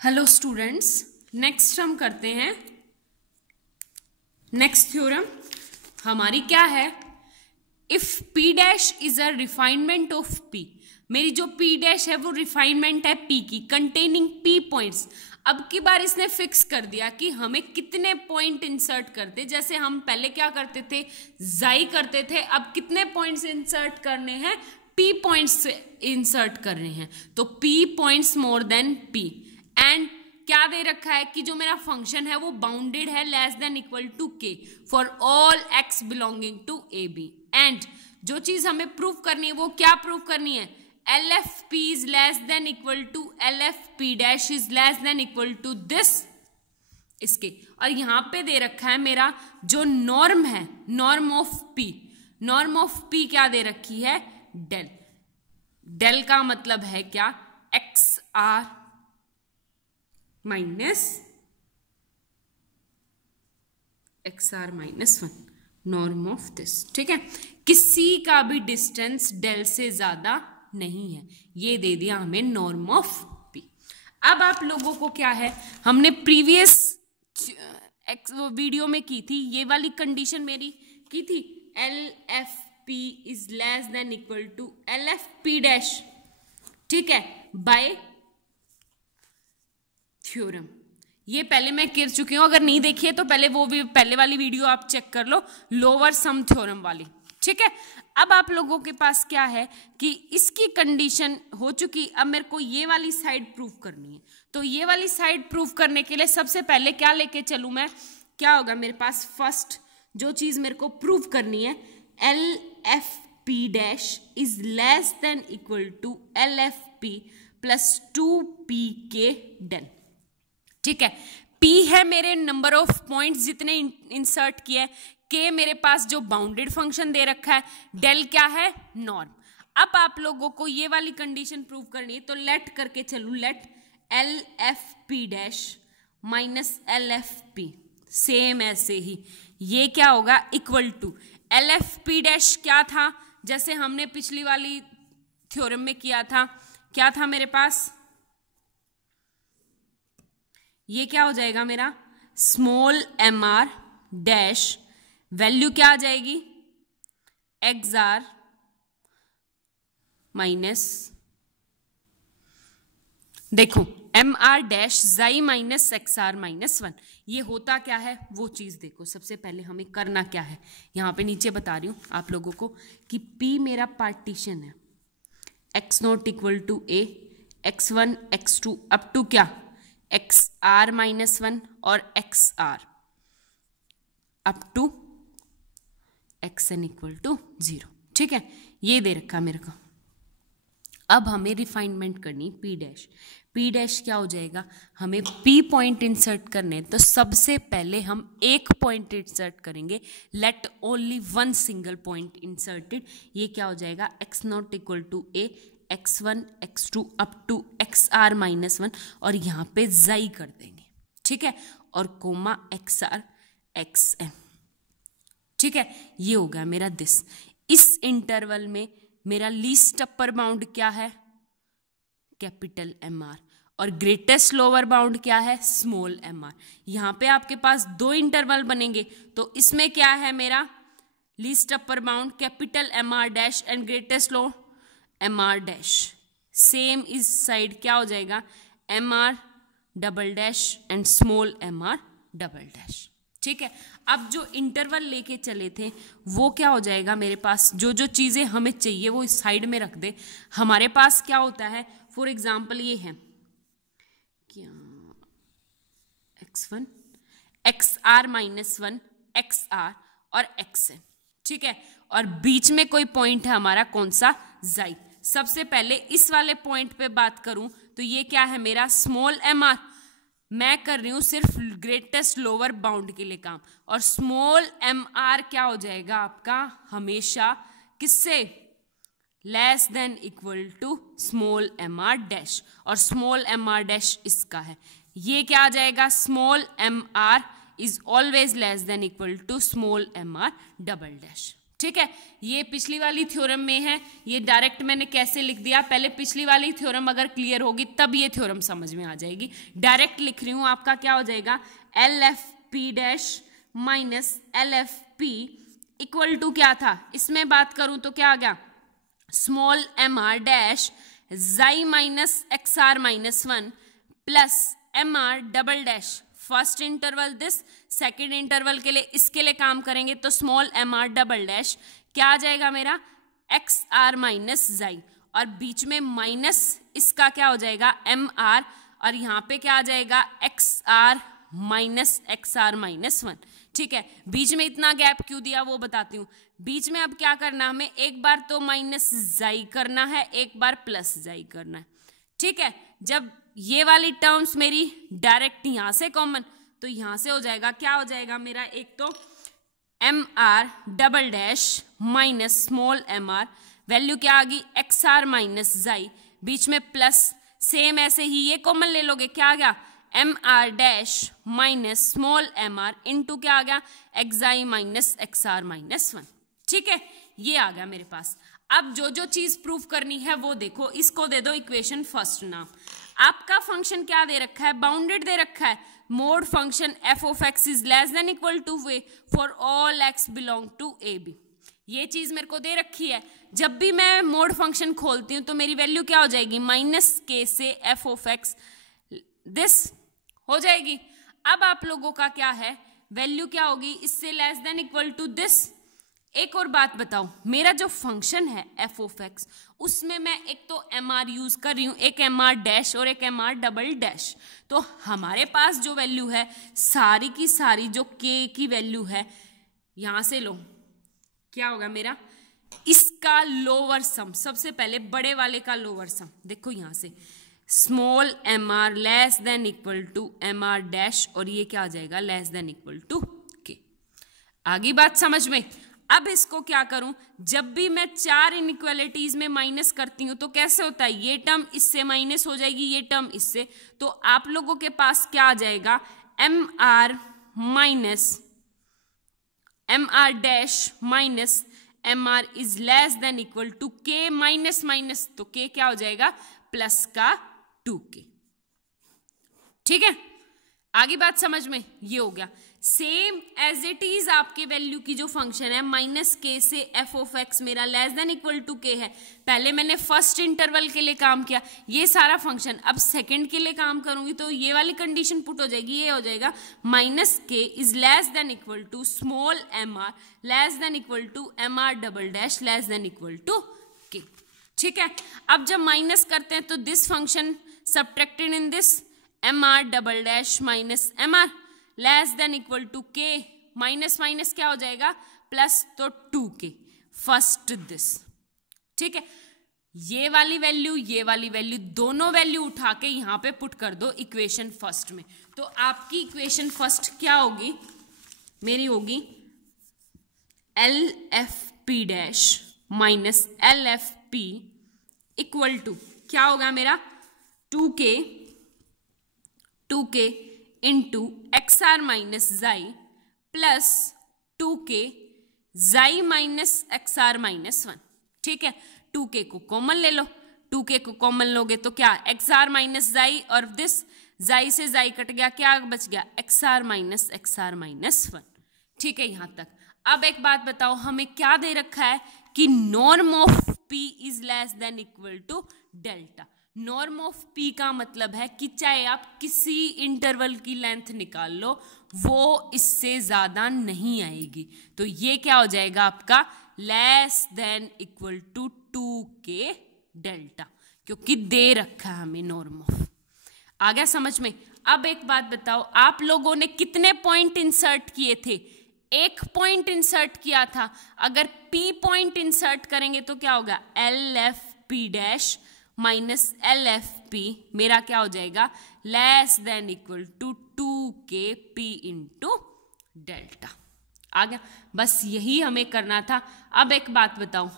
Hello students, next हम करते हैं नेक्स्ट थ्योरम। हमारी क्या है? If P dash is a refinement of P. मेरी जो पी डैश है वो रिफाइनमेंट है पी की, कंटेनिंग पी पॉइंट्स। अब की बार इसने फिक्स कर दिया कि हमें कितने पॉइंट इंसर्ट करते। जैसे हम पहले क्या करते थे, जाई करते थे, अब कितने पॉइंट्स इंसर्ट करने हैं? पी पॉइंट्स इंसर्ट कर रहे हैं। तो P points more than P. And क्या दे रखा है कि जो मेरा फंक्शन है वो बाउंडेड है less than equal to K for all x belonging to a b. And जो चीज हमें प्रूव करनी है वो क्या प्रूव करनी है? L F P is less than equal to L F P dash is less than equal to this इसके। और यहां पे दे रखा है मेरा जो नॉर्म है, norm of P. Norm of P क्या दे रखी है? डेल। डेल का मतलब है क्या? X r minus x r minus 1, norm of this. ठीक है, किसी का भी डिस्टेंस डेल से ज्यादा नहीं है, ये दे दिया हमें नॉर्म ऑफ पी। अब आप लोगों को क्या है, हमने प्रीवियस वीडियो में की थी, ये वाली कंडीशन मेरी की थी, L F P is less than equal to L F P dash. ठीक है, बाय थ्योरम। ये पहले मैं कर चुकी हूं, अगर नहीं देखी है तो पहले वो भी पहले वाली वीडियो आप चेक कर लो, लोअर सम थ्योरम वाली। ठीक है, अब आप लोगों के पास क्या है कि इसकी कंडीशन हो चुकी। अब मेरे को ये वाली साइड प्रूव करनी है, तो ये वाली साइड प्रूव करने के लिए सबसे पहले क्या लेके चलूं मैं? क्या होगा मेरे पास? फर्स्ट जो चीज मेरे को प्रूव करनी है, L F P dash is less than equal to L F P plus 2p K del. ठीक है, P है मेरे नंबर ऑफ पॉइंट्स जितने इंसर्ट किए, K मेरे पास जो बाउंडेड फंक्शन दे रखा है, डेल क्या है? नॉर्म। अब आप लोगों को ये वाली कंडीशन प्रूव करनी है, तो लेट करके चलू, let L F P dash minus L F P, same ऐसे ही ये क्या होगा? Equal to L F P dash क्या था, जैसे हमने पिछली वाली थ्योरम में किया था, क्या था मेरे पास? ये क्या हो जाएगा मेरा? Small m r dash, value क्या आ जाएगी? एक्स आर माइनस, देखो एम आर डैश जाई माइनस एक्स आर माइनस 1। ये होता क्या है वो चीज देखो। सबसे पहले हमें करना क्या है, यहां पे नीचे बता रही हूं आप लोगों को कि P मेरा पार्टीशन है, x naught equal to a, x1 x2 up to क्या? एक्स आर माइनस 1 और x r up to x n equal to 0। ठीक है, ये दे रखा मेरे को। अब हमें रिफाइनमेंट करनी पी डैश। पी डैश क्या हो जाएगा? हमें पी पॉइंट इंसर्ट करने, तो सबसे पहले हम एक पॉइंट इंसर्ट करेंगे, let only one single point inserted. ये क्या हो जाएगा? X naught equal to a, x1 x2 up to x r minus 1, और यहाँ पे जाई कर देंगे। ठीक है, और comma x r x n. ठीक है, ये होगा मेरा दिस। इस इंटरवल में मेरा लीस्ट अपर बाउंड क्या है? कैपिटल एम आर, और ग्रेटेस्ट लोअर बाउंड क्या है? Small m r. यहाँ पे आपके पास दो इंटरवल बनेंगे, तो इसमें क्या है मेरा? Least upper bound capital m r dash and greatest low m r dash. Same इस साइड क्या हो जाएगा? M r double dash and small m r double dash. ठीक है, अब जो इंटरवल लेके चले थे वो क्या हो जाएगा मेरे पास? जो जो चीजें हमें चाहिए वो इस साइड में रख दे। हमारे पास क्या होता है? फॉर एग्जाम्पल ये है क्या? x1 x r minus 1, x r और एक्स एन। ठीक है, और बीच में कोई पॉइंट है हमारा, कौन सा? जाई। सबसे पहले इस वाले पॉइंट पे बात करूं तो ये क्या है मेरा? Small m r. मैं कर रही हूं सिर्फ ग्रेटेस्ट लोअर बाउंड के लिए काम, और स्मॉल एम आर क्या हो जाएगा आपका? हमेशा किससे? Less than equal to small m r dash, और स्मॉल एम आर डैश इसका है। ये क्या आ जाएगा? Small m r is always less than equal to small m r double dash. ठीक है, ये पिछली वाली थ्योरम में है, ये डायरेक्ट मैंने कैसे लिख दिया, पहले पिछली वाली थ्योरम अगर क्लियर होगी तब ये थ्योरम समझ में आ जाएगी। डायरेक्ट लिख रही हूं, आपका क्या हो जाएगा, L F P dash minus L F P equal to क्या था, इसमें बात करूं तो क्या आ गया, स्मॉल एम आर डैश जाई minus x r minus 1 plus m r double dash, first interval this, second interval के लिए इसके लिए काम करेंगे तो small m r double dash क्या आ जाएगा मेरा, एक्स आर माइनस जाई, और बीच में माइनस इसका क्या हो जाएगा एम आर, और यहाँ पे क्या आ जाएगा x r minus x r minus 1। ठीक है, बीच में इतना गैप क्यों दिया वो बताती हूँ। बीच में अब क्या करना, हमें एक बार तो माइनस जाई करना है, एक बार प्लस जाई करना है। ठीक है, जब ये वाली टर्म्स मेरी डायरेक्ट यहां से कॉमन, तो यहां से हो जाएगा, क्या हो जाएगा मेरा, एक तो m r double dash minus small m r, value क्या आ गई एक्स आर माइनस जाई, बीच में प्लस, सेम ऐसे ही ये कॉमन ले लोगे, क्या आ गया m r dash minus small m r into क्या आ गया x i minus x r minus 1। ठीक है, ये आ गया मेरे पास। अब जो जो चीज प्रूफ करनी है वो देखो, इसको दे दो इक्वेशन फर्स्ट नाम। आपका फंक्शन क्या दे रखा है, बाउंडेड दे रखा है, mod function f of x is less than equal to वे for all x belong to a b. ये चीज मेरे को दे रखी है, जब भी मैं मोड फंक्शन खोलती हूं तो मेरी वैल्यू क्या हो जाएगी, माइनस के से एफ ऑफ एक्स दिस हो जाएगी। अब आप लोगों का क्या है, वैल्यू क्या होगी, इससे less than equal to this. एक और बात बताओ, मेरा जो फंक्शन है एफ ऑफ एक्स, उसमें मैं एक तो एम आर यूज कर रही हूं, एक एम आर डैश और एक एम आर डबल डैश, तो हमारे पास जो वैल्यू है सारी की सारी जो के की वैल्यू है, यहां से लो क्या होगा मेरा, इसका लोअर सम, सबसे पहले बड़े वाले का लोअर सम देखो, यहां से small m r less than equal to m r dash, और ये क्या आ जाएगा लेस देन इक्वल टू के। आगे बात समझ में। अब इसको क्या करूं, जब भी मैं चार इनइक्वालिटीज में माइनस करती हूं तो कैसे होता है, ये टर्म इससे माइनस हो जाएगी, ये टर्म इससे, तो आप लोगों के पास क्या आ जाएगा, m r minus m r dash minus m r is less than equal to K minus minus, तो के क्या हो जाएगा प्लस का 2k। ठीक है, आगे बात समझ में, ये हो गया। सेम एज इट इज आपके वैल्यू की जो फंक्शन है माइनस के से एफ ऑफ एक्स मेरा लेस देन इक्वल टू के है, पहले मैंने फर्स्ट इंटरवल के लिए काम किया, ये सारा फंक्शन, अब सेकंड के लिए काम करूंगी तो ये वाली कंडीशन पुट हो जाएगी, ये हो जाएगा minus K is less than equal to small m r less than equal to m r double dash less than equal to K. ठीक है, अब जब माइनस करते हैं तो this function subtracted in this m r double dash minus m r less than equal to K, minus minus क्या हो जाएगा प्लस, तो 2k फर्स्ट दिस। ठीक है, ये वाली वैल्यू दोनों वैल्यू उठा के यहां पे पुट कर दो इक्वेशन फर्स्ट में, तो आपकी इक्वेशन फर्स्ट क्या होगी, मेरी होगी L F P dash minus L F P equal to क्या होगा मेरा 2k into x r minus जाई प्लस 2k जाई माइनस एक्स आर माइनस 1। ठीक है, 2k को कॉमन ले लो, 2k को कॉमन लोगे तो क्या एक्स आर माइनस जाई, और दिस जाई से जाई कट गया, क्या बच गया x r minus x r minus 1। ठीक है, यहां तक। अब एक बात बताओ, हमें क्या दे रखा है कि norm of p is less than equal to delta. Norm of p का मतलब है कि चाहे आप किसी इंटरवल की लेंथ निकाल लो वो इससे ज्यादा नहीं आएगी, तो ये क्या हो जाएगा आपका less than equal to 2k delta, क्योंकि दे रखा है हमें नॉर्म ऑफ। आ गया समझ में। अब एक बात बताओ, आप लोगों ने कितने पॉइंट इंसर्ट किए थे, एक पॉइंट इंसर्ट किया था, अगर p पॉइंट इंसर्ट करेंगे तो क्या होगा L F P dash minus L F P मेरा क्या हो जाएगा less than equal to 2k p into delta. आ गया, बस यही हमें करना था। अब एक बात बताओ,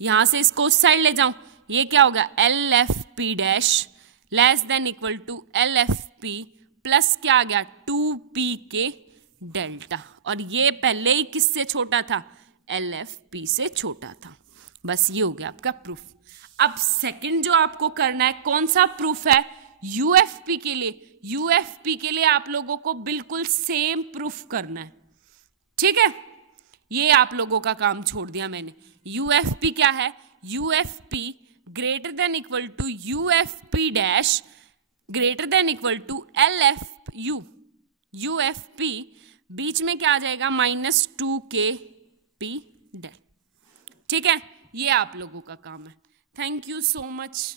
यहां से इसको उस साइड ले जाऊं, ये क्या होगा L F P dash less than equal to L F P plus क्या आ गया 2p के डेल्टा, और ये पहले ही किससे छोटा था LFP से छोटा था। बस ये हो गया आपका प्रूफ। अब सेकंड जो आपको करना है, कौन सा प्रूफ है? UFP के लिए। UFP के लिए आप लोगों को बिल्कुल सेम प्रूफ करना है, ठीक है? ये आप लोगों का काम छोड़ दिया मैंने। UFP क्या है? UFP greater than equal to UFP dash greater than equal to LFU। UFP बीच में क्या आ जाएगा? -2KP del. ठीक है, ये आप लोगों का काम है। Thank you so much.